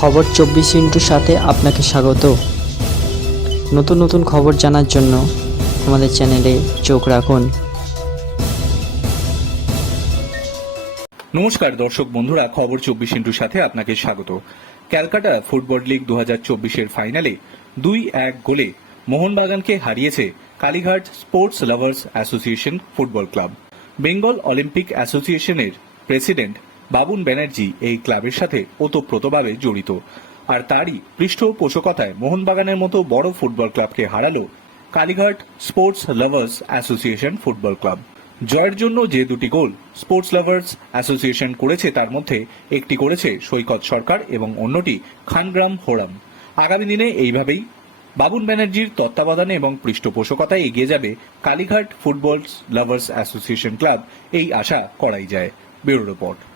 খবর চব্বিশ ইন্টুর সাথে আপনাকে স্বাগত। নতুন নতুন খবর জানার জন্য আমাদের চ্যানেলে চোখ রাখুন। নমস্কার দর্শক বন্ধুরা, খবর চব্বিশ ইন্টুর সাথে আপনাকে স্বাগত। ক্যালকাটা ফুটবল লিগ দু হাজার চব্বিশের ফাইনালে দুই এক গোলে মোহনবাগানকে হারিয়েছে Kalighat sports lovers association football club. Bengal Olympic অ্যাসোসিয়েশনের প্রেসিডেন্ট বাবুন ব্যানার্জি এই ক্লাবের সাথে ওতপ্রোতভাবে জড়িত। আর তারই পৃষ্ঠপোষকতায় মোহনবাগানের মতো বড় ফুটবল ক্লাবকে হারালো Kalighat sports lovers association football club. জয়ের জন্য যে দুটি গোল স্পোর্টস লাভার্স অ্যাসোসিয়েশন করেছে তার মধ্যে একটি করেছে সৈকত সরকার এবং অন্যটি খানগ্রাম হোরাম। আগামী দিনে এইভাবেই বাবুন ব্যানার্জির তত্ত্বাবধানে এবং পৃষ্ঠপোষকতায় এগিয়ে যাবে Kalighat football lovers association club. এই আশা করাই যায়। Bureau report.